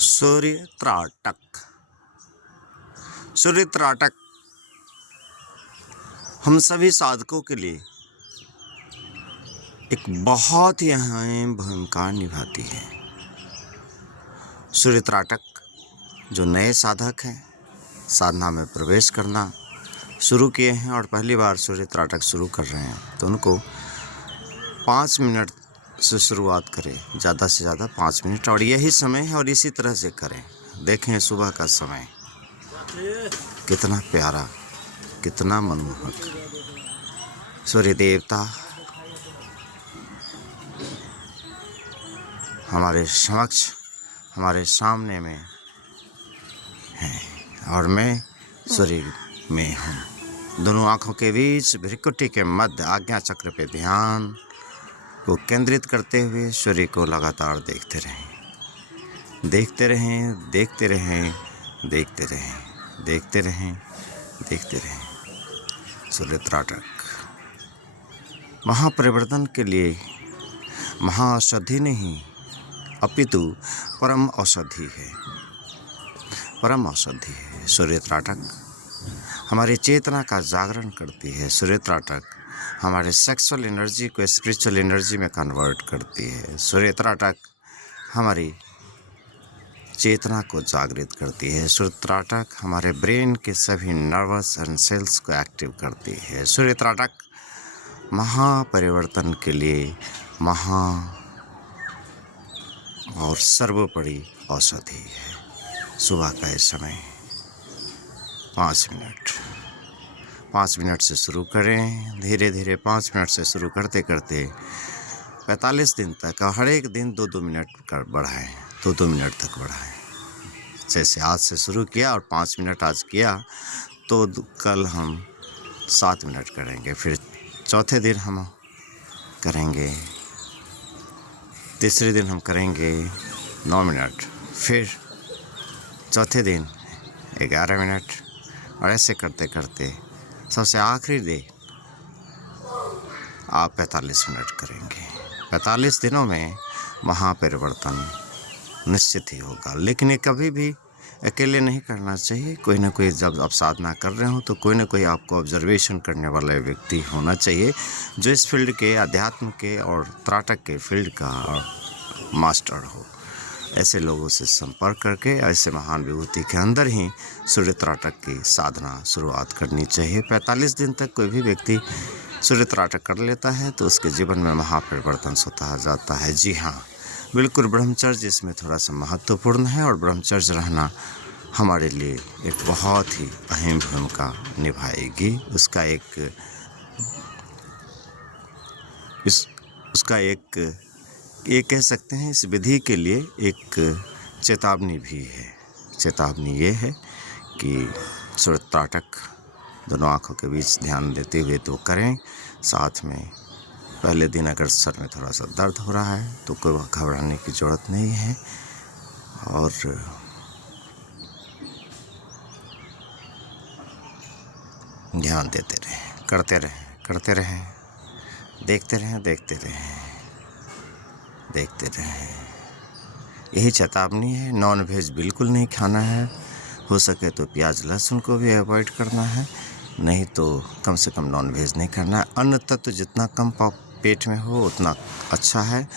सूर्य त्राटक। सूर्य त्राटक हम सभी साधकों के लिए एक बहुत ही अहम भूमिका निभाती है। सूर्य त्राटक जो नए साधक हैं, साधना में प्रवेश करना शुरू किए हैं और पहली बार सूर्य त्राटक शुरू कर रहे हैं, तो उनको 5 मिनट से शुरुआत करें, ज़्यादा से ज़्यादा 5 मिनट, और यही समय है और इसी तरह से करें। देखें सुबह का समय कितना प्यारा, कितना मनमोहक। सूर्य देवता हमारे समक्ष, हमारे सामने में हैं और मैं सूर्य में हूँ। दोनों आँखों के बीच भ्रिकुटी के मध्य आज्ञा चक्र पे ध्यान को केंद्रित करते हुए सूर्य को लगातार देखते रहें, देखते रहें, देखते रहें, देखते रहें, देखते रहें, देखते रहें। सूर्य त्राटक महापरिवर्तन के लिए महाऔषधि नहीं अपितु परम औषधि है, परम औषधि है। सूर्य त्राटक हमारी चेतना का जागरण करती है। सूर्य त्राटक हमारे सेक्सुअल एनर्जी को स्पिरिचुअल एनर्जी में कन्वर्ट करती है। सूर्य त्राटक हमारी चेतना को जागृत करती है। सूर्य त्राटक हमारे ब्रेन के सभी नर्वस एंड सेल्स को एक्टिव करती है। सूर्य त्राटक महापरिवर्तन के लिए महा और सर्वोपरि औषधि है। सुबह का ये समय 5 मिनट से शुरू करें। धीरे धीरे 5 मिनट से शुरू करते करते 45 दिन तक, हर एक दिन 2-2 मिनट कर बढ़ाएं, 2-2 मिनट तक बढ़ाएं। जैसे आज से शुरू किया और 5 मिनट आज किया, तो कल हम 7 मिनट करेंगे, फिर चौथे दिन हम करेंगे, तीसरे दिन हम करेंगे 9 मिनट, फिर चौथे दिन 11 मिनट, और ऐसे करते करते सबसे आखिरी दिन आप 45 मिनट करेंगे। 45 दिनों में महापरिवर्तन निश्चित ही होगा। लेकिन ये कभी भी अकेले नहीं करना चाहिए। कोई ना कोई, जब आप साधना कर रहे हो तो कोई ना कोई आपको ऑब्जर्वेशन करने वाला व्यक्ति होना चाहिए, जो इस फील्ड के, अध्यात्म के और त्राटक के फील्ड का मास्टर हो। ऐसे लोगों से संपर्क करके ऐसे महान विभूति के अंदर ही सूर्य त्राटक की साधना शुरुआत करनी चाहिए। 45 दिन तक कोई भी व्यक्ति सूर्य त्राटक कर लेता है तो उसके जीवन में महापरिवर्तन स्वतः जाता है। जी हाँ, बिल्कुल। ब्रह्मचर्य इसमें थोड़ा सा महत्वपूर्ण है और ब्रह्मचर्य रहना हमारे लिए एक बहुत ही अहम भूमिका निभाएगी। उसका एक ये कह सकते हैं, इस विधि के लिए एक चेतावनी भी है। चेतावनी ये है कि सूर्य त्राटक दोनों आँखों के बीच ध्यान देते हुए तो करें। साथ में पहले दिन अगर सर में थोड़ा सा दर्द हो रहा है तो कोई घबराने की ज़रूरत नहीं है, और ध्यान देते रहें, करते रहें, करते रहें, देखते रहें, देखते रहें, देखते रहें। यही चेतावनी है। नॉन वेज बिल्कुल नहीं खाना है। हो सके तो प्याज लहसुन को भी अवॉइड करना है, नहीं तो कम से कम नॉन वेज नहीं करना है। अन्न तत्व जितना कम पेट में हो उतना अच्छा है।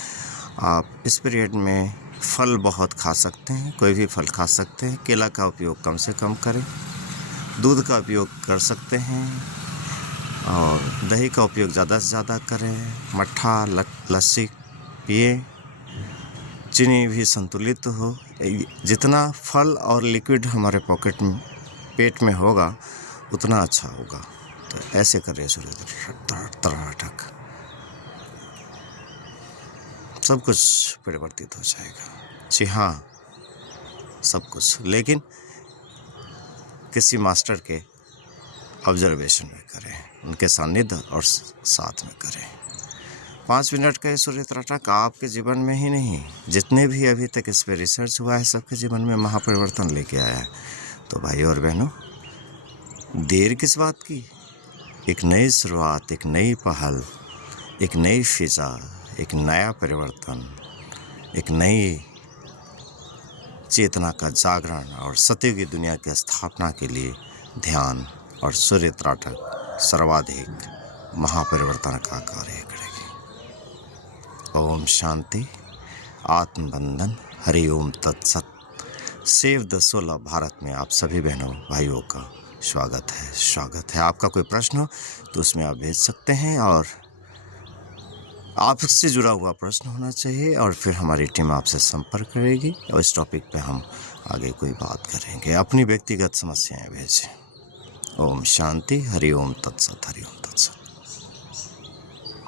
आप इस पीरियड में फल बहुत खा सकते हैं, कोई भी फल खा सकते हैं। केला का उपयोग कम से कम करें, दूध का उपयोग कर सकते हैं, और दही का उपयोग ज़्यादा से ज़्यादा करें। मट्ठा लस्सी पिए, चीनी भी संतुलित हो। जितना फल और लिक्विड हमारे पॉकेट में, पेट में होगा उतना अच्छा होगा। तो ऐसे करें सूर्य त्राटक, सब कुछ परिवर्तित हो जाएगा। जी हाँ, सब कुछ, लेकिन किसी मास्टर के ऑब्जर्वेशन में करें, उनके सानिध्य और साथ में करें। 5 मिनट का ये सूर्य त्राटक आपके जीवन में ही नहीं, जितने भी अभी तक इस पर रिसर्च हुआ है, सबके जीवन में महापरिवर्तन लेके आया है। तो भाई और बहनों, देर किस बात की? एक नई शुरुआत, एक नई पहल, एक नई फिजा, एक नया परिवर्तन, एक नई चेतना का जागरण और सत्य की दुनिया की स्थापना के लिए ध्यान और सूर्य त्राटक सर्वाधिक महापरिवर्तन का कार्य करेगी। ओम शांति, आत्मबंधन, हरि ओम तत्सत। सेव द सोल भारत में आप सभी बहनों भाइयों का स्वागत है। आपका कोई प्रश्न हो तो उसमें आप भेज सकते हैं और आपसे जुड़ा हुआ प्रश्न होना चाहिए और फिर हमारी टीम आपसे संपर्क करेगी और इस टॉपिक पे हम आगे कोई बात करेंगे। अपनी व्यक्तिगत समस्याएं भेजें। ओम शांति, हरि ओम तत्सत, हरि ओम।